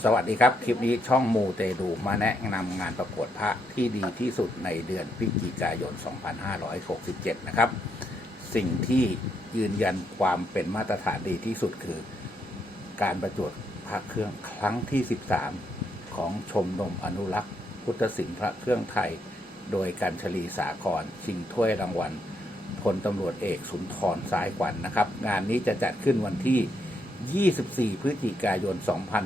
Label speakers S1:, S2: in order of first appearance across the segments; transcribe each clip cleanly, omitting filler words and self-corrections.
S1: สวัสดีครับคลิปนี้ช่องมูเตดูมาแนะนำงานประกวดพระที่ดีที่สุดในเดือนพฤศจิกายน 2567 นะครับสิ่งที่ยืนยันความเป็นมาตรฐานดีที่สุดคือการประกวดพระเครื่องครั้งที่ 13 ของชมรมอนุรักษ์พุทธศิลป์พระเครื่องไทยโดยกัญชลีสากรชิงถ้วยรางวัลพลตำรวจเอกสุนทรสายขวัญ นะครับงานนี้จะจัดขึ้นวันที่24 พฤศจิกายน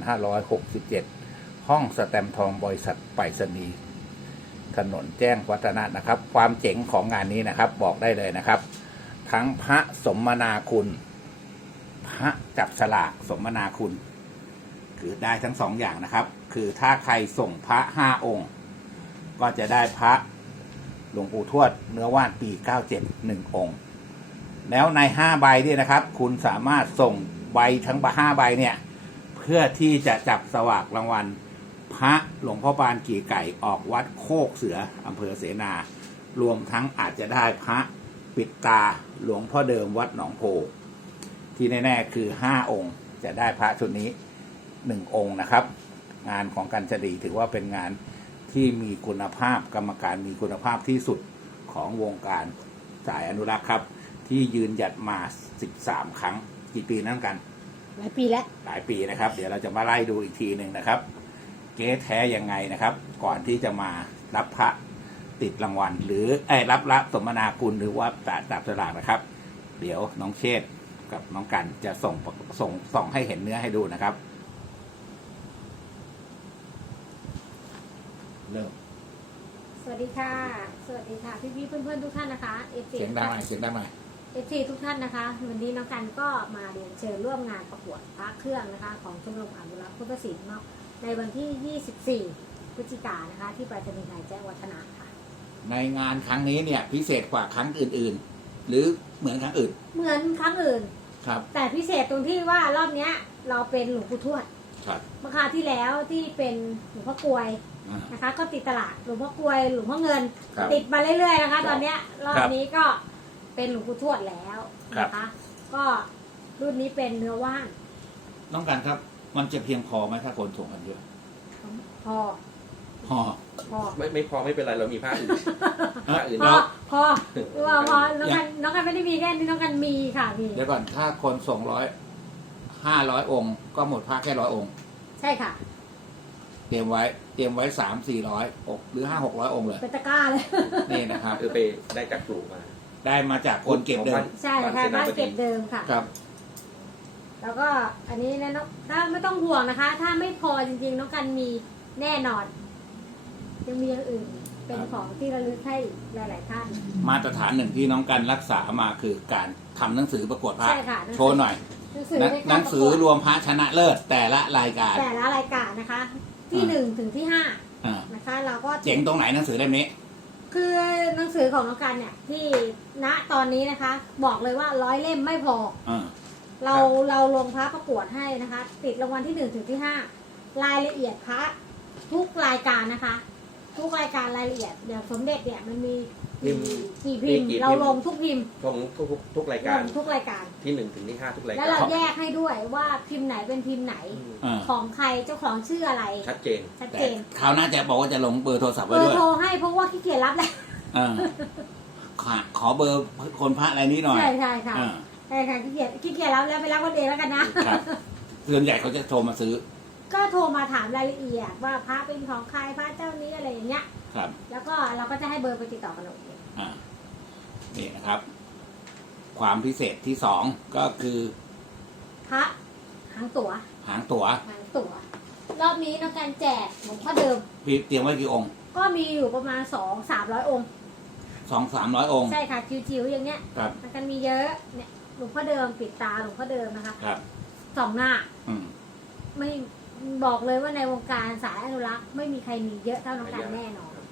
S1: 2567 ห้องสแตมป์ทองบริษัทไปรษณีย์ถนนแจ้งวัฒนะนะครับความเจ๋งของงานนี้นะครับบอกได้เลยนะครับ ทั้งพระสมนาคุณพระจับฉลากสมนาคุณคือได้ทั้งสองอย่างนะครับคือถ้าใครส่งพระ5 องค์ก็จะได้พระหลวงปู่ทวดเนื้อว่านปี 97 1 องค์แล้วใน5 ใบนี่นะครับคุณสามารถส่งใบทั้ง5 ใบเนี่ยเพื่อที่จะจับสลากรางวัลพระหลวงพ่อปานกี่ไก่ออกวัดโคกเสืออำเภอเสนารวมทั้งอาจจะได้พระปิดตาหลวงพ่อเดิมวัดหนองโพที่แน่ๆคือ5 องค์จะได้พระชุดนี้1 องค์นะครับงานของกัญชลีถือว่าเป็นงานที่มีคุณภาพกรรมการมีคุณภาพที่สุดของวงการสายอนุรักษ์ครับที่ยืนหยัดมา13 ครั้งกี่ปีนั่นกัน
S2: หลายปีแล้ว
S1: หลายปีนะครับเดี๋ยวเราจะมาไล่ดูอีกทีหนึ่งนะครับเก๊แท้ยังไงนะครับก่อนที่จะมารับพระติดรางวัลหรือรับสมนาคุณหรือว่าจับฉลากนะครับ เดี๋ยวน้องเชษฐ์กับน้องกันจะส่งให้เห็นเนื้อให้ดูนะครับเริ่ม
S2: สวัสดีค่ะสวัสดีค่ะพี่เพื่อนๆทุกท่านนะคะ
S1: เสียงดังไหมเสียงดังไหม
S2: FC ทุกท่านนะคะวันนี้น้องกันก็มาเรียนเชิญร่วมงานประกวดพระเครื่องนะคะของชมรมอนุรักษ์พุทธศิลป์ในวันที่ 24 พฤศจิกายนนะคะที่ไปรษณีย์ไทยแจ้งวัฒนะค่ะ
S1: ในงานครั้งนี้เนี่ยพิเศษกว่าครั้งอื่นๆหรือเหมือนครั้งอื่น
S2: เหมือนครั้งอื่น
S1: ครับ
S2: แต่พิเศษตรงที่ว่ารอบนี้เราเป็นหลวงปู่ทวด
S1: ครับ
S2: เมื่อคราวที่แล้วที่เป็นหลวงพ่อกลวยนะคะก็ติดตลาดหลวงพ่อกลวยหลวงพ่อเงินติดมาเรื่อยๆนะคะตอนนี้รอบนี้ก็เป็นหลวงปู่ทวดแล้วนะคะก็รุ่นนี้เป็นเนื้อว่าน
S1: น้องกันครับมันจะเพียงพอไหมถ้าคนส่งกันเยอะ
S2: พอ
S3: ไม่พอไม่เป็นไรเรามีผ้าอื่นผ้าอื่น
S2: พอน้องกันไม่ได้มีแค่นี้น้องกันมีค่ะมี
S1: เดี๋ยวก่อนถ้าคนส่ง500 องค์ก็หมดผ้าแค่100 องค์
S2: ใช่ค่ะ
S1: เตรียมไว้300-400 หรือ500-600 องค์เลย
S2: เป็นตะกร้าเลย
S1: นี่นะครับ
S3: ไปได้จากปลูกมา
S1: ได้มาจากคนเก็บเดิม
S2: ใช่ค่ะบ้านเก็บเดิมค่ะ
S1: ครับ
S2: แล้วก็อันนี้นะน้องถ้าไม่ต้องห่วงนะคะถ้าไม่พอจริงๆน้องกันมีแน่นอนยังมีอย่างอื่นเป็นของที่ระลึกให้หลายๆท่าน
S1: มาตรฐานหนึ่งที่น้องกันรักษามาคือการทำหนังสือประกวดพระโชว์หน่อยหนังสือรวมพระชนะเลิศแต่ละรายการ
S2: นะคะที่1ถึงที่5นะคะเราก็
S1: เจ๋งตรงไหนหนังสือเล่มนี้
S2: คือหนังสือของน้องกันเนี่ยที่ณตอนนี้นะคะบอกเลยว่า100 เล่มไม่พอเราลงพระประกวดให้นะคะติดรางวัลที่1ถึงที่5รายละเอียดพระทุกรายการนะคะทุกรายการรายละเอียดอย่างสมเด็จเนี่ยมันมีกี่พิมพ์เราลงทุกพิมพ์
S3: ทุกรายการ
S2: ทุกรายการ
S3: ที่1ถึงที่5ทุกรายการ
S2: แล้วเราแยกให้ด้วยว่าพิมพ์ไหนเป็นพิมพ์ไหนของใครเจ้าของชื่ออะไร
S3: ชัดเจน
S1: คราวหน้าจะบอกว่าจะลงเบอร์โทรศัพท์ไว้ด้วย
S2: โทรให้เพราะว่าขี้เกียจรับแล้ว
S1: ขอเบอร์คนพระอะไรนี้หน่อย
S2: ใช่ค่ะใช่ค่ะขี้เกียจรับแล้วไปรับคนเองแล้วกันนะ
S1: ส่วนใหญ่เขาจะโทรมาซื้อ
S2: ก็โทรมาถามรายละเอียดว่าพระเป็นของใครพระเจ้านี้อะไรอย่างเงี้ย
S1: ครับ
S2: แล้วก็เราก็จะให้เบอร์ไปติดต่อกันเอาเอง
S1: นี่นะครับความพิเศษที่2ก็คือ
S2: พระหางตั๋วรอบนี้น้องการแจกหลวงพ่อเดิม
S1: เตรียมไว้กี่องค์
S2: ก็มีอยู่ประมาณ200-300 องค์
S1: 200-300 องค์
S2: ใช่ค่ะจิ๋วๆอย่างเงี้ยน้องการมีเยอะเนี่ยหลวงพ่อเดิมปิดตาหลวงพ่อเดิมนะคะ
S1: ครับ
S2: 2 หน้าไม่บอกเลยว่าในวงการสายอนุรักษ์ไม่มีใครมีเยอะเท่าน้องกันแน่นอน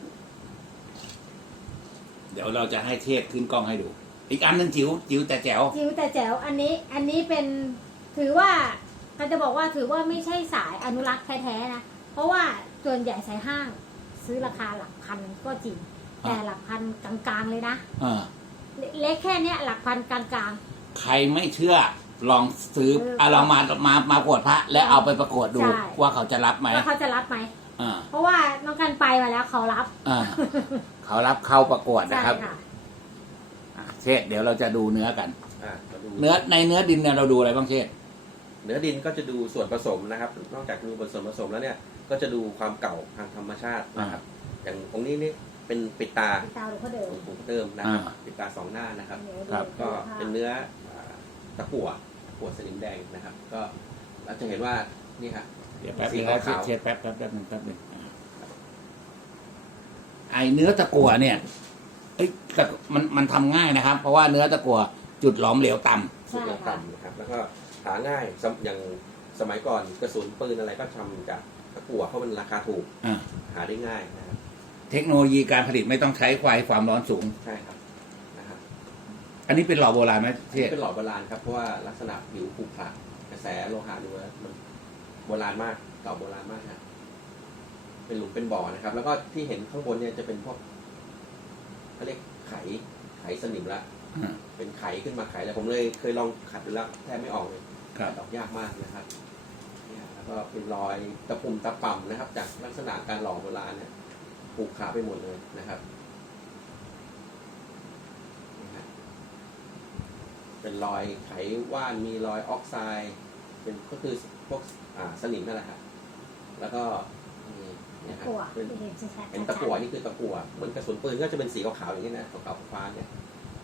S1: เดี๋ยวเราจะให้เทศขึ้นกล้องให้ดูอีกอันนึงจิ๋วแต่แจ๋ว
S2: อันนี้เป็นถือว่าเขาจะบอกว่าถือว่าไม่ใช่สายอนุรักษ์แท้ๆนะเพราะว่าส่วนใหญ่สายห้างซื้อราคาหลักพันก็จริงแต่หลักพันกลางๆเลยนะเล็กแค่นี้หลักพันกลาง
S1: ๆใครไม่เชื่อลองซื้อลองมาประกวดพระและเอาไปประกวดดู
S2: ใช่
S1: ว่าเขาจะรับไหม
S2: ว่าเขาจะรับไหม
S1: อ่า
S2: เพราะว่าน้องกันไปมาแล้วเขารับ
S1: อ่าเขารับเข้าประกวด
S2: ใช่
S1: นะครับ
S2: ค่ะ
S1: เชษเดี๋ยวเราจะดูเนื้อกัน
S3: มาดู
S1: เนื้อดินเนี่ยเราดูอะไรบ้างเชษ
S3: เนื้อดินก็จะดูส่วนผสมนะครับ นอกจากดูส่วนผสมแล้วเนี่ยก็จะดูความเก่าทางธรรมชาตินะครับ อย่างตรงนี้นี่เป็นปิดตา
S2: ตาหลวงพ่อเดิม
S3: ของผมเดิมนะครับปิดตาสองหน้านะครับ
S2: เดี๋ยวดู
S1: ครับ
S3: ก็
S2: ภาพ
S3: เป็นเนื้อตะกั่วสนิมแดงนะครับ ก็เราจะเห็นว่านี่ครับ
S1: เดี๋ยวแป๊บ
S3: สี
S1: นึงนะ
S3: ขาวๆ
S1: เชษแป๊บนึงไอเนื้อตะกั่วเนี่ยเอ้ยแต่มันทำง่ายนะครับ เพราะว่าเนื้อตะกั่วจุดหลอมเหลวต่ำ
S3: สุด
S2: ใช่
S3: ยอด
S2: ค่ะ
S3: ต่ำนะครับ แล้วก็หาง่ายอย่างสมัยก่อนกระสุนปืนอะไรก็ทำจากตะกั่วเพราะมันราคาถูก
S1: อ่า
S3: หาได้ง่ายนะครับ
S1: เทคโนโลยีการผลิตไม่ต้องใช้ความร้อนสูง
S3: ใช่ครับนะครับ
S1: อันนี้เป็นหล่อโบราณไหม
S3: อัน
S1: เช
S3: นี้
S1: ษ
S3: เป็นหลอดโบราณครับเพราะว่าลักษณะผิวขรุขระกระแสโลหะดูแล้วมันโบราณมากเก่าโบราณมากนะเป็นหลุมเป็นบ่อนะครับ แล้วก็ที่เห็นข้างบนเนี่ยจะเป็นพวกเขาเรียกไขสนิมละ
S1: อ่า
S3: เป็นไขขึ้นมาไขแล้วผมเลยเคยลองขัดดูแล้วแทบไม่ออกเลย
S1: ครับ
S3: ขัดออกยากมากนะครับเนี่ยแล้วก็เป็นรอยตะปุ่มตะป่ำนะครับ จากลักษณะการหล่อโบราณเนี่ยขรุขระไปหมดเลยนะครับนี่ฮะเป็นรอยไขว่านมีรอยออกไซด์เป็นก็คือพวกสนิมนั่นแหละครับแล้วก็นี่นะครับ
S2: กัว
S3: เป็น
S2: เห็นชัดๆ
S3: เป็นตะกั่วนี่คือตะกั่วเหมือนกระสุนปืนก็จะเป็นสีขาวๆอย่างนี้นะขาวๆฟ้าๆเนี่ย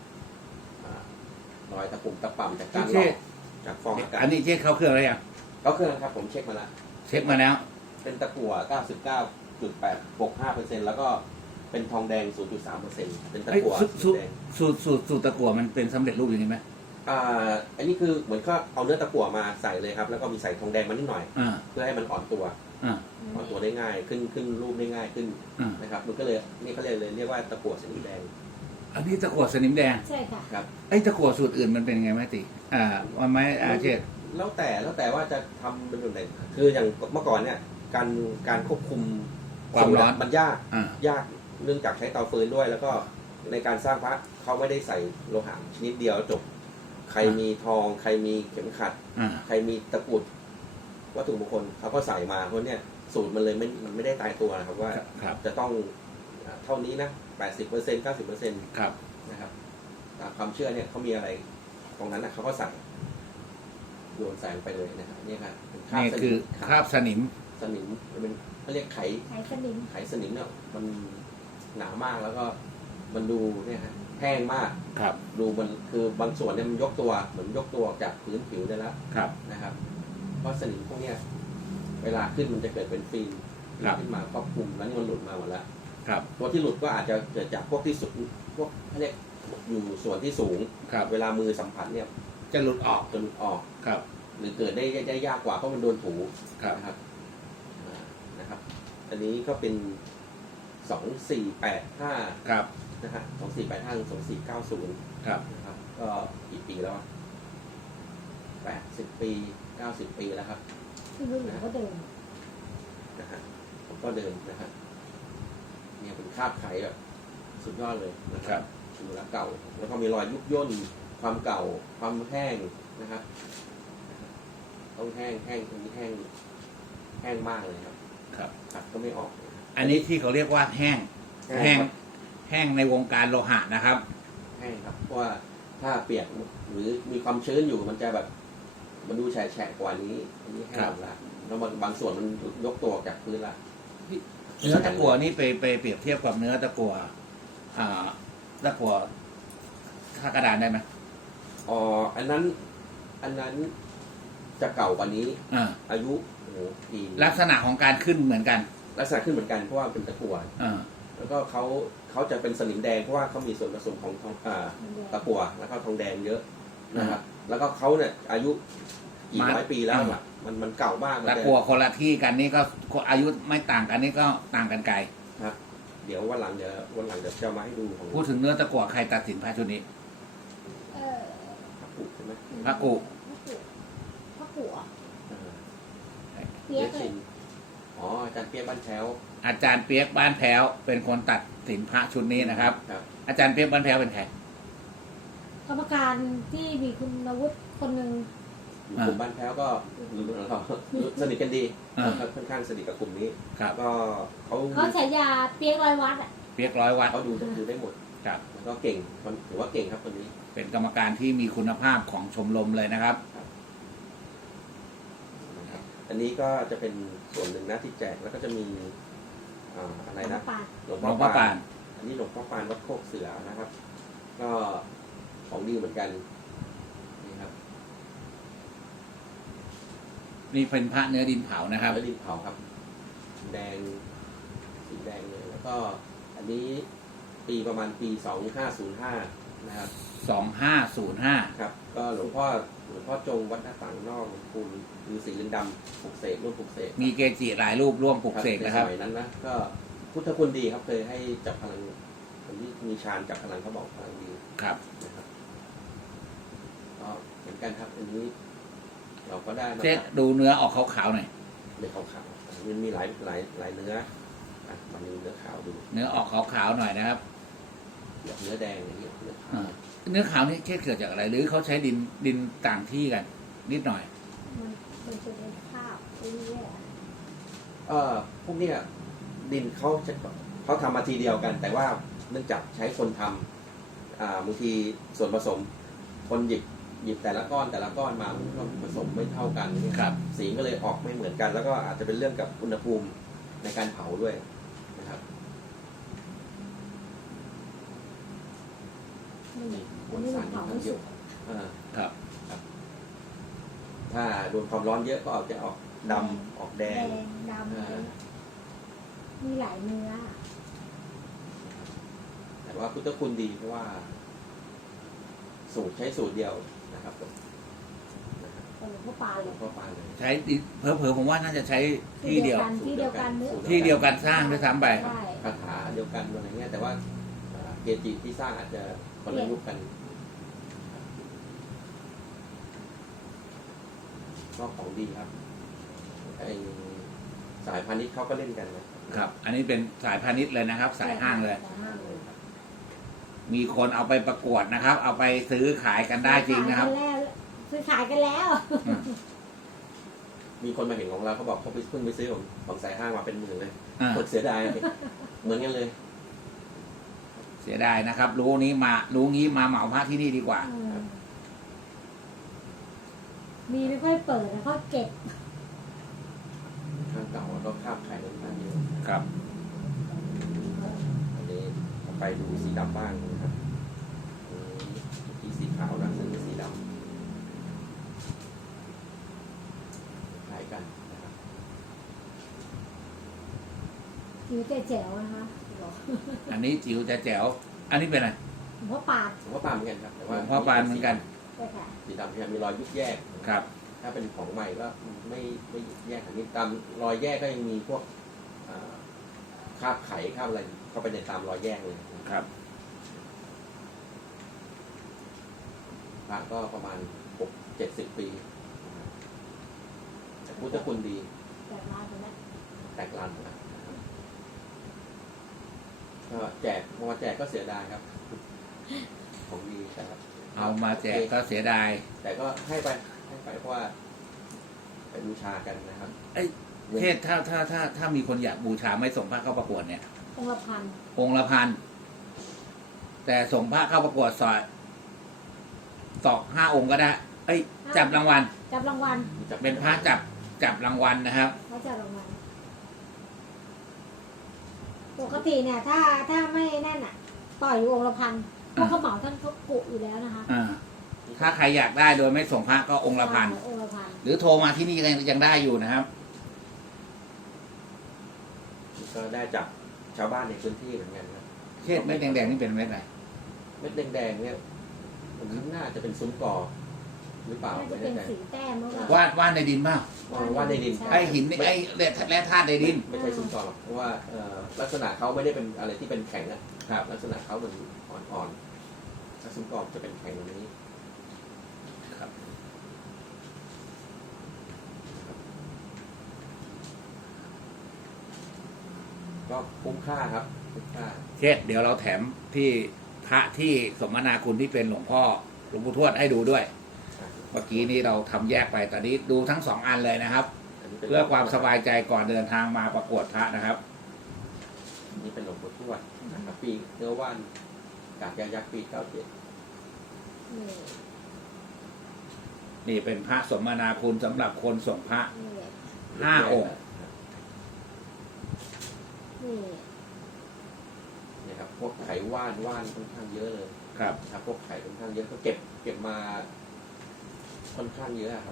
S3: รอยตะปุ่มตะป่ำจากการหลอกจากฟองอากาศ
S1: อันนี้เชษเข้าเครื่องอะไรยัง
S3: ก็เครื่องครับผมเช็คมาแล้ว
S1: เช็คมาแล้ว
S3: เป็นตะกั่ว 99.865% แล้วก็เป็นทองแดง 0.3%เป็นตะ
S1: เอ้ย
S3: กั่ว
S1: สู
S3: สี
S1: ตร
S3: แดง
S1: สูตรตะกั่วมันเป็นสำเร็จรูปอย่างนี้ไหม
S3: อันนี้คือเหมือนก็เอาเนื้อตะกั่วมาใส่เลยครับ แล้วก็มีใส่ทองแดงมานิดหน่อย
S1: อ่า
S3: เพื่อให้มันอ่อนตัว
S1: อ่า
S3: อ่อนตัวได้ง่ายขึ้นรูปได้ง่ายขึ้น
S1: อ่า
S3: นะครับมันก็เลยนี่เขาเลยเรียกว่าตะกั่วสีแดง
S1: อันนี้ตะกั่วสนิมแดง
S2: ใช่ค่ะ
S3: ครับ
S1: ไอ้ตะกั่วสูตรอื่นมันเป็นไงไหมติว่าไหมเชษ
S3: แล้วแต่ว่าจะทำเป็นแบบไหนคืออย่างเมื่อก่อนเนี่ยการควบคุม
S1: ความร้อน
S3: มันยาก
S1: อ่าย
S3: ากเนื่องจากใช้เตาฟืนด้วย แล้วก็ในการสร้างพระเขาไม่ได้ใส่โลหะชนิดเดียวจบ ใครมีทองใครมีเข็มขัด
S1: อ่า
S3: ใครมีตะกรุดวัตถุมงคลเขาก็ใส่มาเพราะเนี่ยสูตรมันเลยมันไม่ได้ตายตัวนะครับว่า
S1: ครับ
S3: จะต้องเท่านี้นะ 80% 90%
S1: ครับ
S3: นะครับตามความเชื่อเนี่ยเขามีอะไรตรงนั้นนะเขาก็ใส่โยนใส่ลงไปเลยนะครับนี่ครับเป็นคราบ
S1: นี่
S3: ส
S1: คื
S3: นิ
S1: อ
S3: ม
S1: คราบสนิม
S3: สนิมเป็นเขาเรียกไข
S2: ไขสนิม
S3: ไขสนิมเนี่ยมันหนามากแล้วก็มันดูเนี่ยฮะแห้งมาก
S1: ครับ
S3: ดูมันคือบางส่วนเนี่ยมันยกตัวเหมือนยกตัวออกจากพื้นผิวได้แล้ว
S1: ครับ
S3: นะครับ เพราะสนิมพวกเนี้ยเวลาขึ้นมันจะเกิดเป็นฟิล์ม
S1: ครับ
S3: ขึ้นมาครอบคลุมแล้วนี่มันหลุดมาหมดแล้ว
S1: ครับ
S3: ตัวที่หลุดก็อาจจะเกิดจากพวกที่สุดพวกเขาเรียกอยู่ส่วนที่สูง
S1: ครับ
S3: เวลามือสัมผัสเนี่ย
S1: จะหลุดออก
S3: จะหลุดออก
S1: ครับ
S3: หรือเกิดได้ยากกว่าเพราะมันโดนถู
S1: ครับ
S3: นะครับนะครับ อันนี้ก็เป็น2485
S1: ครับ
S3: นะฮะ2485 2490
S1: ครับ
S3: นะครับก็กี่ปีแล้วอะ80 ปี 90 ปีแล้วครับ
S2: ที่รุ่นหลวงพ่อเดิม
S3: นะฮะผมก็เดินนะฮะเนี่ยเป็นคราบไขแบบสุดยอดเลยนะค
S1: ครั
S3: รับบ ดูแลวเก่า แล้วก็มีรอยยุบย่นความเก่าความแห้งนะครับต้องแห้งตรงนี้แห้งมากเลยครับ
S1: ครับ
S3: ขัดก็ไม่ออก
S1: อันนี้ที่เขาเรียกว่าแห้ง แห้ง
S3: ครับ
S1: แห้งในวงการโลหะนะครับ
S3: แห้งครับเพราะว่าถ้าเปียกหรือมีความชื้นอยู่มันจะแบบมันดูแฉะกว่านี้อันนี้แห้งละแล้วบางส่วนมันยกตัวออกจากพื้นละ
S1: เนื้อตะกั่วนี่ไปเปรียบเทียบกับเนื้อตะกั่วตะกั่วท่ากระดานได้ไหม
S3: อ๋ออันนั้นจะเก่ากว่านี้
S1: อ่า
S3: อายุโอ้โหปี
S1: ลักษณะของการขึ้นเหมือนกัน
S3: ลักษณะขึ้นเหมือนกันเพราะว่าเป็นตะกั่ว
S1: อ่า
S3: แล้วก็เขาจะเป็นสนิมแดงเพราะว่าเขามีส่วนผสมของตะกั่วแล้วก็ทองแดงเยอะนะครับ แล้วก็เขาเนี่ยอายุกี่ร้อยปีแล้วล่ะมันเก่ามาก
S1: ตะกั่วคนละที่กันนี่ก็อายุไม่ต่างกันนี่ก็ต่างกันไกล
S3: ครับ เดี๋ยววันหลังจะเอามาให้ดูของ
S1: พูดถึงเนื้อตะกั่วใครตัดสินพระชุดนี้
S2: เออ
S3: พระกุใช่ไหม
S1: พระกุ
S2: พระกัว
S3: อ่า
S2: เปียกเล
S3: ชิ
S2: ย
S3: นอ๋ออาจารย์เปียกบ้านแถว
S1: อาจารย์เปียกบ้านแพ้วเป็นคนตัดสินพระชุดนี้นะครับ
S3: ครับ
S1: อาจารย์เปียกบ้านแพ้วเป็นใคร
S2: กรรมการที่มีคุณวุฒิคนหนึ่ง
S3: อยู่กลุ่มบ้านแพ้วก็เราสนิทกันดีค่อนข้างสนิทกับกลุ่มนี้
S1: ครับ
S3: ก็เขา
S2: เขาฉายาเปียกร้อยวัดอ่ะ
S1: เปียกร้อยวัด
S3: เขาดูได้หมด
S1: ครับ
S3: แล้วก็เก่งถือว่าเก่งครับคนนี้
S1: เป็นกรรมการที่มีคุณภาพของชมรมเลยนะครับ
S3: อันนี้ก็จะเป็นส่วนหนึ่งนะที่แจกแล้วก็จะมีอะไรนะ
S2: ปาด
S3: หลวง
S1: หลวงพ่
S3: พ่
S1: อ
S3: อ
S1: ปา
S3: ปาน นอันนี้หลวงพ่อปานวัดโคกเสือนะครับ ก็ของดีเหมือนกันนี่ครับ
S1: นี่เป็นพระเนื้อดินเผานะครับ
S3: แล้วดินเผาครับแดงสีแดงเลยแล้วก็อันนี้ปีประมาณปี2505นะครับ
S1: 2505
S3: ครับ ก็หลวงพ่อจงวัดหน้าต่างนอกหลวงปู่ฤาษีลินดำปลุกเสกร่วมปลุกเสก
S1: มีเกจิหลายรูปร่วมปลุกเสกนะครับ
S3: ในสมัยนั้นนะก็พุทธคุณดีครับเคยให้จับพลังคนที่มีฌานจับพลังเขาบอกพลังดี
S1: ครับ
S3: นะครับก็เหมือนกันครับอันนี้ เราก็ได้มา
S1: เช็ดดูเนื้อออกขาวๆหน่อย
S3: เนื้อขาวๆมันมีหลายเนื้ออ่ะมันมีเนื้อขาวดู
S1: เนื้อออกขาวๆหน่อยนะครับ
S3: แบบเนื้อแดงอย่างเงี้ยเนื้อขาว
S1: เนื้อขาวนี่เช็ดเกิดจากอะไร หรือเขาใช้ดินต่างที่กัน นิดหน่อย
S2: มันจะเป็นข้าวไอ้นี่แหละ
S3: พวกเนี้ยดินเขาทำมาทีเดียวกัน แต่ว่าเนื่องจากใช้คนทำบางทีส่วนผสม คนหยิบแต่ละก้อนมามันก็ผสมไม่เท่ากันเนี่ย
S1: ครับ
S3: สีก็เลยออกไม่เหมือนกัน แล้วก็อาจจะเป็นเรื่องกับอุณหภูมิในการเผาด้วยนะครับ
S2: นี่อันนี้มันเผาไม่สุก
S1: ครับ
S3: ถ้าโดนความร้อนเยอะก็จะออกดำออกแดง
S2: ดำมีหลายเนื้อ
S3: แต่ว่าพุทธคุณดีเพราะว่า ใช้สูตรเดียวนะครับ
S2: หลวงพ่อปาน
S3: หล
S2: เล
S3: วย งพ่อปานเลย
S1: ใช้เผลอๆผมว่าน่าจะใช้ที่เดียว
S2: ที่เดียวกันเนื้อ
S1: ที่เดียวกันสร้างด้วยซ้ำไป
S2: ใช่
S3: คาถาเดียวกันอะไรเงี้ยแต่ว่าเกจิที่สร้างอาจจะคนละยุคกันก็ของดีครับไอสายพาณิชย์เขาก็เล่นกันนะครับ
S1: อันนี้เป็นสายพาณิชย์เลยนะครับ สายห้างเลย มีคนเอาไปประกวดนะครับ เอาไปซื้อขายกันได้จริงนะครับ
S2: ซื้อขายกันแล้ว
S3: มีคนมาเห็นของเราเขาบอกเขาเพิ่งไปซื้อของสายห้างมาเป็นหมื่นเลย
S1: อ่า
S3: คนเสียดายเหมือนกันเลย
S1: เสียดายนะครับ รู้งี้มาเหมาพระที่นี่ดีกว่า
S2: มีไม่ค่อยเปิดนะเขาเก็บ
S3: ข้างเก่าก็คาบขายค่อนข้างเยอะ
S1: ครับ
S3: อันนี้ไปดูสีดำบ้างนะครับที่สีขาวนะซึ่งเป็นสีดำคล้ายกันนะครับ
S2: จิ๋วแจ๋วนะคะ
S1: อันนี้จิ๋วจะแจ๋ว อันนี้เป็นอะไร
S2: หลวงพ่อปาด
S3: หลวงพ่อปานเหมือนกันครับแต่
S1: หล
S3: ว่าว
S1: งพ่อปานเหมือนกัน
S2: ใช่ค่ะ
S3: สีดำที่มีรอยยุบแยก
S1: ครับ
S3: ถ้าเป็นของใหม่ก็ไม่แยกอันนี้ตามรอยแยกก็ยังมีพวกคราบไขคราบอะไรเข้าไปในตามรอยแยกเลย
S1: ครับ
S3: พระก็ประมาณ60-70 ปีแต่พุทธคุณดี
S2: แต่ร้านตรงนั้น
S3: แตกลันนะครับก็แจกมาแจกก็เสียดายครับ ของดีนะครับ
S1: เอามาแจกก็เสียดาย
S3: แต่ก็ให้ไปเพราะว่าไปบูชากันนะครับ
S1: เทศถ้ามีคนอยากบูชาไม่ส่งพระเข้าประกวดเนี่ย
S2: องค์ละพัน
S1: องค์ละพัน แต่ส่งพระเข้าประกวดสอบ5 องค์ก็ได้ จับรางวัล
S2: จับรางวัล
S1: เป็นพระจับรางวัลนะครับ
S2: เขาจับรางวัลปกติเนี่ย ถ้าไม่นั่นอ่ะต่อยอยู่องค์ละพันพวกเขาเหมาท่านเขากุอยู่แล้วนะคะ
S1: ถ้าใครอยากได้โดยไม่ส่งพระก็องค์ละพัน
S2: องค์ละพัน
S1: หรือโทรมาที่นี่ยังได้อยู่นะครับ
S3: ก็ได้จากชาวบ้านในพื้นที่เหมือนกันครับ
S1: เทศเม็ดแดงๆนี่เป็นเม็ดอะไร
S3: เม็ดแดงๆเนี่ยผมคิดน่าจะเป็นซุ้มกอหรือเปล่า
S2: น่าจะ
S3: ไม่
S2: เป็น
S3: แน่ใจ
S2: สีแต้มหรือเปล่า
S1: วาดในดินเปล่า
S3: ว่าในดิน
S2: ใช่
S1: ไอ้หินนี่ไอ้แร่ธาตุในดิน
S3: ไม่ใช่ซุ้มกอหรอกเพราะว่าลักษณะเขาไม่ได้เป็นอะไรที่เป็นแข็งนะครับ ลักษณะเขาเหมือนอ่อนๆถ้าซุ้มกอจะเป็นแข็งแบบนี้
S1: ครับ
S3: ก็คุ้มค่าครับคุ้มค่า
S1: เช่นเดี๋ยวเราแถมที่พระที่สมนาคุณที่เป็นหลวงพ่อหลวงปู่ทวดให้ดูด้วยมื่อกี้นี้เราทำแยกไปตอนนี้ดูทั้งสองอันเลยนะครับ
S3: อันนี้ป็น
S1: เพื่อความสบายใจก่อนเดินทางมาประกวดพระนะครับ
S3: อันนี้เป็นหลวงปู่ทวดนะครับปีเนื้อว่านกาดยายักษ์ปี97
S2: นี่
S1: นี่เป็นพระสมนาคุณสำหรับคนส่งพระ
S2: นี่
S1: 5 องค์
S2: นี่
S3: เนี่ยครับพวกไขว่านค่อนข้างเยอะเลย
S1: ครับ
S3: ครับพวกไข่ค่อนข้างเยอะก็เก็บมาค่อนข้างเยอะครับ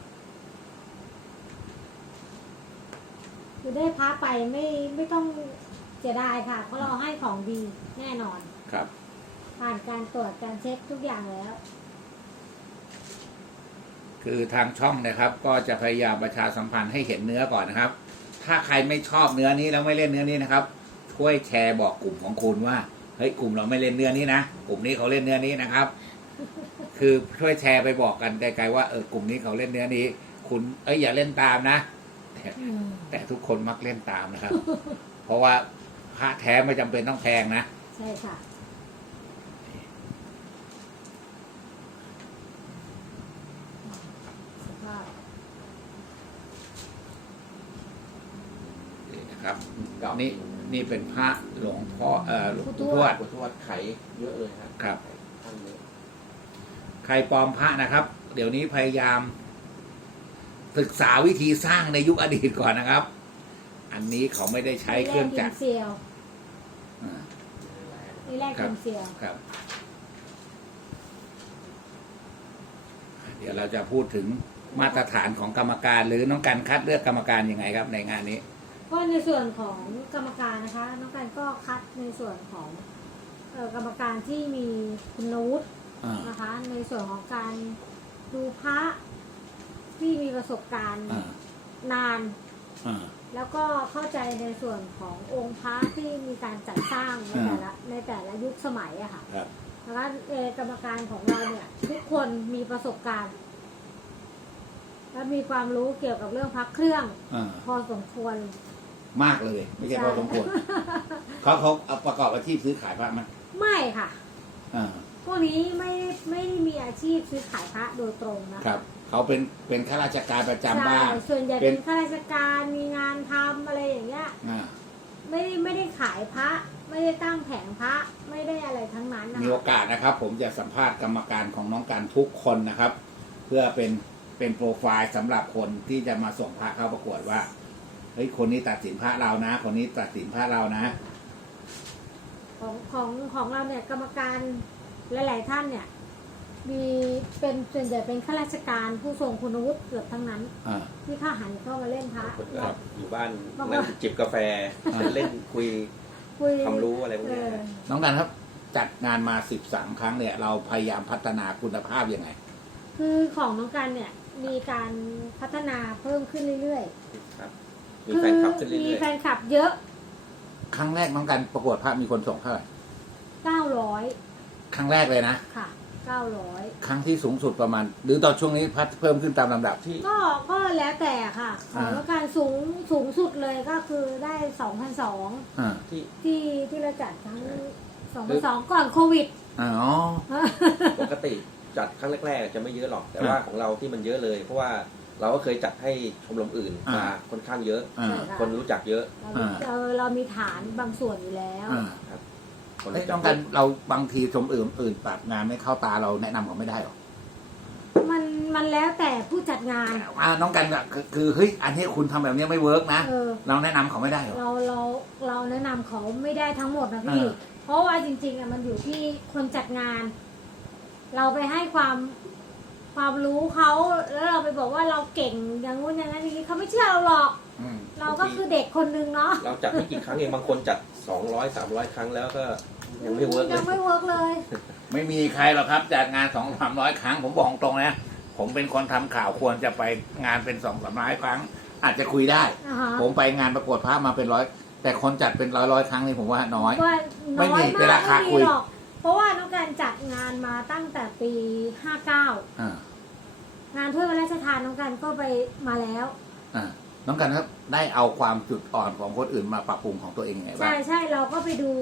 S2: คือได้พระไปไม่ต้องเสียดายค่ะ เพราะเราให้ของดีแน่นอน
S1: ครับ
S2: ผ่านการตรวจการเช็คทุกอย่างแล้ว
S1: คือทางช่องนะครับ ก็จะพยายามประชาสัมพันธ์ให้เห็นเนื้อก่อนนะครับ ถ้าใครไม่ชอบเนื้อนี้แล้วไม่เล่นเนื้อนี้นะครับ ช่วยแชร์บอกกลุ่มของคุณว่าเฮ้ยกลุ่มเราไม่เล่นเนื้อนี้นะกลุ่มนี้เขาเล่นเนื้อนี้นะครับ คือช่วยแชร์ไปบอกกันไกลๆว่ากลุ่มนี้เขาเล่นเนื้อนี้ คุณอย่าเล่นตามนะแต่ทุกคนมักเล่นตามนะครับ เพราะว่าพระแท้ไม่จำเป็นต้องแพงนะ
S2: ใช่ค่ะสภาพ
S1: นี่นะครับ
S3: เก่า
S1: นี่เป็นพระหลวงพ่อหลวงปู่ทวด
S3: ปู่ทวดไขเยอะเลยครับ
S1: ครับ
S3: ท่านเยอะ
S1: ใครปลอมพระนะครับ เดี๋ยวนี้พยายามศึกษาวิธีสร้างในยุคอดีตก่อนนะครับ อันนี้เขาไม่ได้ใช้เครื่องจักร
S2: นี่แรกพิมพ์เซียว
S1: อ่า
S2: นี่แรกพิมพ์เซียว
S1: ครับ เดี๋ยวเราจะพูดถึงมาตรฐานของกรรมการ หรือน้องการคัดเลือกกรรมการยังไงครับ ในงานนี้
S2: ก็ในส่วนของกรรมการนะคะ น้องกันก็คัดในส่วนของกรรมการที่มีคุณวุฒิ
S1: อ่า
S2: นะคะ ในส่วนของการดูพระที่มีประสบการณ์
S1: อ่า
S2: นาน
S1: อ่า
S2: แล้วก็เข้าใจในส่วนขององค์พระที่มีการจัดสร้างในแต่ละยุคสมัยอะค่ะ
S1: ครับ
S2: นะคะกรรมการของเราเนี่ยทุกคนมีประสบการณ์ และมีความรู้เกี่ยวกับเรื่องพระเครื่อง
S1: อ่า
S2: พอสมควร
S1: มากเลย ไม่ใช่พอสมควรเขาเอาประกอบอาชีพซื้อขายพระมั้ย
S2: ไม่ค่ะ
S1: อ่า
S2: พวกนี้ไม่ได้มีอาชีพซื้อขายพระโดยตรงนะครับ
S1: เขาเป็นข้าราชการประจำบ้าง
S2: ส่วนใหญ่
S1: เป็
S2: เป็น นข้าราชการมีงานทำอะไรอย่างเงี้ย
S1: อ่า
S2: ไม่ได้ขายพระ ไม่ได้ตั้งแผงพระไม่ได้อะไรทั้งนั้นนะ
S1: มีโอกาสนะครับ ผมจะสัมภาษณ์กรรมการของน้องการทุกคนนะครับ เพื่อเป็นโปรไฟล์สำหรับคนที่จะมาส่งพระเข้าประกวดว่าเฮ้ยคนนี้ตัดสินพระเรานะ คนนี้ตัดสินพระเรานะ
S2: ของเราเนี่ยกรรมการหลายๆท่านเนี่ย มีเป็นส่วนใหญ่เป็นข้าราชการผู้ทรงคุณวุฒิเกือบทั้งนั้น
S1: อ่า
S2: ที่เข้าหันเข้ามาเล่นพระ
S3: คนก็อยู่บ้าน
S2: บางคน
S3: นั่งจิบกาแฟ เล่นคุย
S2: คุย
S3: ความรู้อะไรพวก
S2: เอ
S3: เนี้ย
S2: อ
S1: น้องการครับจัดงานมา13 ครั้งเนี่ย เราพยายามพัฒนาคุณภาพยังไง
S2: คือของน้องกันเนี่ยมีการพัฒนาเพิ่มขึ้นเรื่อย
S3: ครับ
S2: ๆ
S3: มีแฟนคลับขึ้น
S2: มี
S3: เรื่อย
S2: แฟนคลับเยอะ
S1: ครั้งแรกน้องการประกวดพระมีคนส่งเท่าไหร่
S2: 900
S1: ครั้งแรกเลยนะ
S2: ค่ะ900
S1: ครั้งที่สูงสุดประมาณ หรือตอนช่วงนี้พัดเพิ่มขึ้นตามลำดับ
S3: ๆที่
S2: ก็แล้วแต่ค่ะ ของน้องกันสูงสุดเลยก็คือได้2,200
S1: อ่า
S3: ที่
S2: ที่เราจัดครั้ง2,200ก่อนโควิด
S1: อ๋อ
S3: ปกติจัดครั้งแรกๆจะไม่เยอะหรอก แต่ว่าของเราที่มันเยอะเลย เพราะว่าเราก็เคยจัดให้ชมรมอื่นมาค่อนข้างเยอะ
S1: อ่า
S2: ใช่ค่ะ
S3: คนรู้จักเยอะ
S2: เรามีฐานบางส่วนอยู่แล้ว
S1: อ่า
S3: คน
S1: เฮ้ย
S3: รู้จั
S1: น้องกันเราบางทีชมอื่นปรับงานไม่เข้าตาเราแนะนำเขาไม่ได้หรอ
S2: มันแล้วแต่ผู้จัดงาน
S1: น้องกันอะคือเฮ้ยอันนี้คุณทำแบบนี้ไม่เวิร์กนะ
S2: เออ
S1: เราแนะนำเขาไม่ได้หรอ
S2: เราแนะนำเขาไม่ได้ทั้งหมดนะพี่
S1: เออ
S2: เพราะว่าจริงๆอ่ะมันอยู่ที่คนจัดงาน เราไปให้ความรู้เขาแล้วเราไปบอกว่าเราเก่งอย่างงู้นอย่างนั้นอย่างนี้เขาไม่เชื่อเราหรอก
S1: อืม
S2: เราก็คือเด็กคนนึงเนาะ
S3: เราจัดไม่กี่ครั้งเองบางคนจัด200-300 ครั้งแล้วก็ยังไม่เวิร์กเล
S2: ยั
S3: ย
S2: งไม่เวิร์กเลย
S1: ไม่มีใครหรอกครับจัดงาน200-300 ครั้ง ผมบอกตรงนะผมเป็นคนทำข่าวควรจะไปงานเป็น200-300 ครั้ง อาจจะคุยได้
S2: นะคะ
S1: ผมไปงานประกวดภาพมาเป็นร้อยแต่คนจัดเป็นร้อยครั้งนี่ผมว่าน้อย
S2: ว่า
S1: ไม่
S2: น้อ
S1: มี
S2: ย
S1: เว
S2: มา
S1: ลาก ค้า
S2: ไม่
S1: คุ
S2: มี
S1: ย
S2: หรอก เพราะว่าน้องการจัดงานมาตั้งแต่ปี 59
S1: อ่าง
S2: านถ้วยพระราชทานน้องกันก็ไปมาแล้ว
S1: อ่าน้องกันครับได้เอาความจุดอ่อนของคนอื่นมาปรับปรุงของตัวเองยังไงบ้า
S2: ใช่
S1: ง
S2: ใช่เราก็ไปดู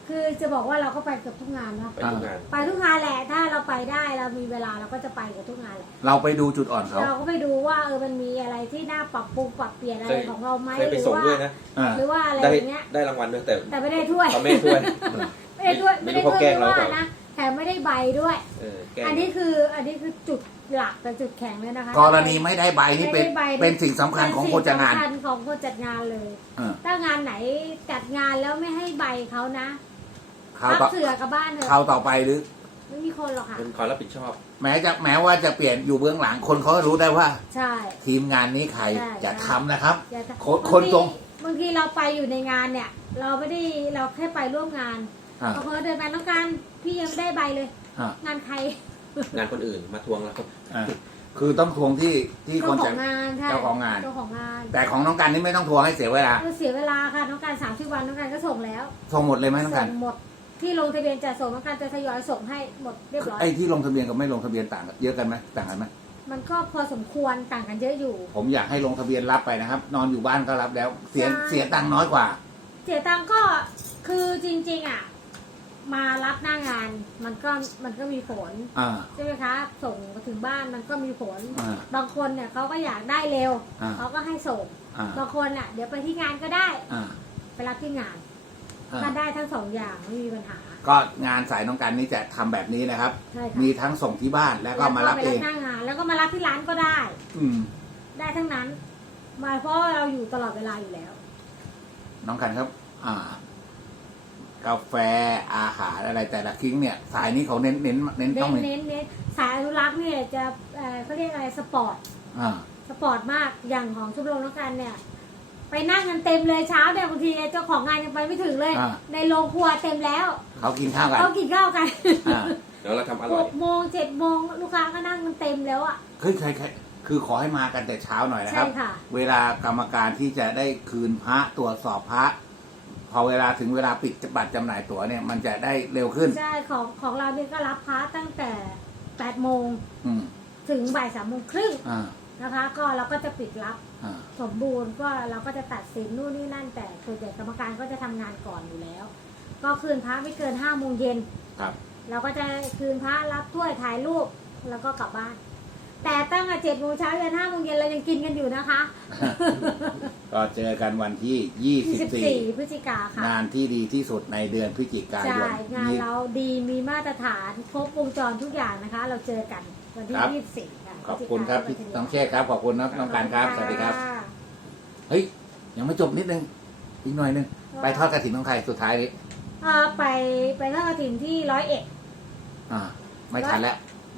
S2: คือจะบอกว่าเราก็ไปเกือบทุกงานเนาะ
S3: ไปทุกงาน
S2: ไปทุกงานแหละถ้าเราไปได้เรามีเวลาเราก็จะไปกับทุกงานแหละ
S1: เราไปดูจุดอ่อนเขา
S2: เราก็ไปดูว่ามันมีอะไรที่น่าปรับปรุงปรับเปลี่ยนอะไรของเราไหม
S3: เคย
S2: ห
S3: ไป
S2: รือ
S3: ส่ง
S2: ว่า
S3: ด้วยนะ
S2: หรือว่าอะไร
S3: ได้
S2: อย่างเงี้ย
S3: ได้รางวัลด้วยแต่
S2: แต่ไม่ได้ถ้วย
S3: เขาไม่ถ้วย
S2: ไม่ได้ถ้วย
S3: ไม่
S2: ไม่
S3: รู้
S2: ได้
S3: เขา
S2: ถ้วย
S3: แกล้ง
S2: ไม่
S3: เรา
S2: ว่า
S3: เปล่า
S2: นะแถมไม่ได้ใบด้วย
S3: แกล้ง
S2: อันนี้คือจุดหลักแต่จุดแข็งเลยนะคะ
S1: กรณีไม่ได้ใบนี่เป็น
S2: ไม่ได้ใบ
S1: เป็นสิ่งสำคัญของคนจัดงาน
S2: เป็นสิ่สำคัญของคนจัดงานเลย ถ้างานไหนจัดงานแล้วไม่ให้ใบเขานะ
S1: เขา
S2: พั
S1: ต่อ
S2: เสือกลับบ้านเถ
S1: เขา
S2: อะ
S1: ต่อไปหรือ
S2: ไม่มีคนหรอกค่ะ
S3: เป็นความรับผิดชอบ
S1: แม้ว่าจะเปลี่ยนอยู่เบื้องหลังคนเขาก็รู้ได้ว่า
S2: ใช่
S1: ทีมงานนี้ใคร
S2: ใช่
S1: จะทำนะครับ
S2: อย่า
S1: คนตรง
S2: บางทีเราไปอยู่ในงานเนี่ย เราไม่ได้เราแค่ไปร่วมงาน
S1: อ่า
S2: พอเดินมาต้องการพี่ยังไม่ได้ใบเลย
S1: อ่าง
S2: านใคร
S3: งานคนอื่นมาทวงเรา
S1: อ่าคือต้องทวงที่ค
S2: เจ้าน ข
S1: จั
S2: อ
S1: ด
S2: งงานใช่
S1: เจ้าของงาน
S2: เจ้าของงาน
S1: แต่ของน้องกันนี่ไม่ต้องทวงให้เสียเวลา
S2: เสียเวลาค่ะน้องการ30 วันน้องการก็ส่งแล้ว
S1: ส่งหมดเลยไหมน้องกั
S2: ส่
S1: น
S2: งหมดที่ลงทะเบียนจะส่งน้องการจะทยอยส่งให้หมดเรียบร้อย
S1: ไอ้ที่ลงทะเบียนกับไม่ลงทะเบียนต่างกันเยอะกันไหมต่างกันไหม
S2: มันก็พอสมควรต่างกันเยอะอยู่
S1: ผมอยากให้ลงทะเบียนรับไปนะครับ นอนอยู่บ้านก็รับแล้ว
S2: ใช่
S1: เสียตังค์น้อยกว่า
S2: เสียตังค์ก็คือจริงๆอ่ะมารับหน้างานมันก็มีผล
S1: อ่า
S2: ใช่ไหมคะส่งมาถึงบ้านมันก็มีผล
S1: อ่า
S2: บางคนเนี่ยเขาก็อยากได้เร็ว
S1: อ่า
S2: เขาก็ให้ส่ง
S1: อ่า
S2: บางคนอ่ะเดี๋ยวไปที่งานก็ได้
S1: อ่า
S2: ไปรับที่งาน
S1: อ่า
S2: ก็ได้ทั้งสองอย่างไม่มีปัญหา
S1: ก็งานสายน้องกันนี่จะทำแบบนี้นะครับ
S2: ใช่ค่ะ
S1: มีทั้งส่งที่บ้านแล้วก็มารับ
S2: ไป
S1: เอง
S2: หน้างาน แล้วก็มารับที่ร้านก็ได้
S1: อืม
S2: ได้ทั้งนั้น มาเพราะเราอยู่ตลอดเวลาอยู่แล้ว
S1: น้องกันครับ กาแฟอาหารอะไรแต่ละคลิ้งเนี่ย สายนี้เขาเน้นต้อง
S2: เน้นสายอนุรักษ์เนี่ยจะเขาเรียกอะไรสปอร์ต
S1: อ่า
S2: สปอร์ตมากอย่างของชมรมนักการเนี่ย ไปนั่งกันเต็มเลยเช้าเนี่ยบางทีเจ้าของงานยังไปไม่ถึงเลย ในโรงครัวเต็มแล้ว
S1: เขากินข้าวกัน
S2: เขากินข้าวกัน
S1: อ่า
S3: เดี๋ยวเราทำอร่อย
S2: 6 โมง 7 โมงลูกค้าก็นั่งกันเต็มแล้วอ่ะ
S1: เฮ้ยใครคือขอให้มากันแต่เช้าหน่อยนะครับ
S2: ใช่ค่ะ
S1: เวลากรรมการที่จะได้คืนพระตรวจสอบพระ พอเวลาถึงเวลาปิดบัตรจำหน่ายตั๋วเนี่ย มันจะได้เร็วขึ้น
S2: ใช่ของเราเนี่ยก็รับพระตั้งแต่8 โมง
S1: อืม
S2: ถึงบ่าย3 โมงครึ่ง
S1: อ่า
S2: นะคะ ก็เราก็จะปิดรับ
S1: อ่า
S2: สมบูรณ์ก็เราก็จะตัดสินนู่นนี่นั่นแต่ส่วนใหญ่กรรมการก็จะทำงานก่อนอยู่แล้ว ก็คืนพระไม่เกิน5 โมงเย็น
S1: ครับ
S2: เราก็จะคืนพระรับถ้วยถ่ายรูปแล้วก็กลับบ้าน แต่ตั้งแต่7 โมงเช้ายัน5 โมงเย็นเรายังกินกันอยู่นะคะ
S1: ก็เจอกันวันที่
S2: 24 พฤศจิกาค่ะ
S1: งานที่ดีที่สุดในเดือนพฤศจิกาย
S2: ใช่
S1: น
S2: งานเราดีมีมาตรฐานครบวงจรทุกอย่างนะคะ เราเจอกันวันที่
S1: ครับ
S2: 24ค่ะ
S1: ขอบคุณครับพี่น้องเชษครับ ขอบคุณน้องการครับ สวัสดีครับ
S2: ะ
S1: เฮ้ย ยังไม่จบนิดนึง อีกหน่อยนึง ไปทอดกระถิ่นของใครสุดท้ายนี้
S2: ไปทอดกฐินที่101
S1: อ่า ไม่ทันแล้ว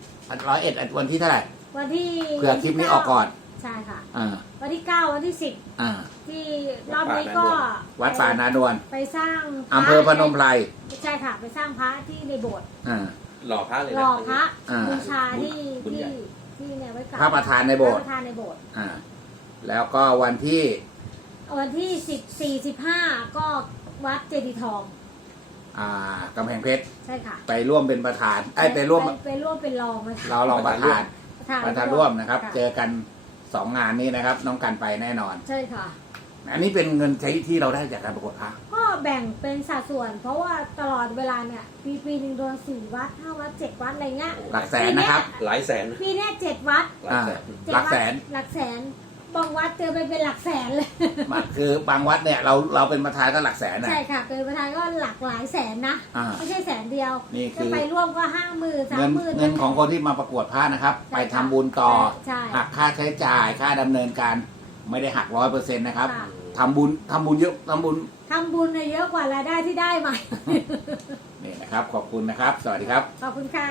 S1: 101วันที่เท่าไหร่
S2: วันที่
S1: เผื่อคลิปนี้ออกก่อน
S2: ใช่ค่ะ
S1: อ่า
S2: วันที่ 9 วันที่
S1: อ่า
S2: 10 ที่รอบนี้ก็
S1: วัดป่านาดวน
S2: ไปสร้างพระ
S1: อำเภอพนมไพร
S2: ใช่ค่ะ ไปสร้างพระที่ในโบสถ์
S1: อ่า
S3: หล่อพระเลย
S2: ห
S3: นะ
S2: ล่อพระ
S1: อ่า
S2: บูชาที่
S3: บุญใหญ่
S2: ที่เนี่ยไว้กราบ
S1: พระประธานในโบสถ์
S2: พระประธานในโบสถ์
S1: อ่า แล้วก็วันที่
S2: วันที่14 15ก็วัดเจดีย์ทอง
S1: กำแพงเพชร
S2: ใช่ค่ะ
S1: ไปร่วมเป็นประธานไปร่วม
S2: ไปร่วมเป็นรอง
S1: เราลองประธาน ประธานร่วมนะครับ เจอกัน2 งานนี้นะครับ น้องกันไปแน่นอน
S2: ใช่ค่ะ
S1: อันนี้เป็นเงินใช้ที่เราได้จากการประกวดพระ
S2: ก็แบ่งเป็นสัดส่วน เพราะว่าตลอดเวลาเนี่ยปีหนึ่งโดน4 วัด5 วัด 7 วัดอะไรเงี้ย
S1: หลักแสนนะครับ
S3: หลายแสน
S2: ปีเนี้ย7 วัด
S3: หลายแสน
S2: 7
S1: หลักแสน
S2: หลักแสนบางวัดเจอไปเป็นหลักแสนเลย
S1: คือบางวัดเนี่ยเราเป็นประธานก็หลักแสนนะ
S2: ใช่ค่ะเป็นประธานก็หลากหลายแสนนะ
S1: อ่า
S2: ไม่ใช่แสนเดียว
S1: นี่คือ
S2: จะไปร่วมก็50,000 30,000
S1: เงินของคนที่มาประกวดพระนะครับ ไปทำบุญต่อ
S2: ใช่
S1: หักค่าใช้จ่ายค่าดำเนินการไม่ได้หัก100%นะครับ
S2: ค่ะ
S1: ทำบุญเยอะทำบุญ
S2: ทำบุญเนี่ยเยอะกว่ารายได้ที่ได้มา
S1: นี่นะครับ ขอบคุณนะครับ สวัสดีครับ
S2: ขอบคุณค่ะ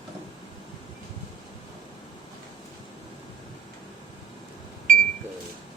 S3: เกิน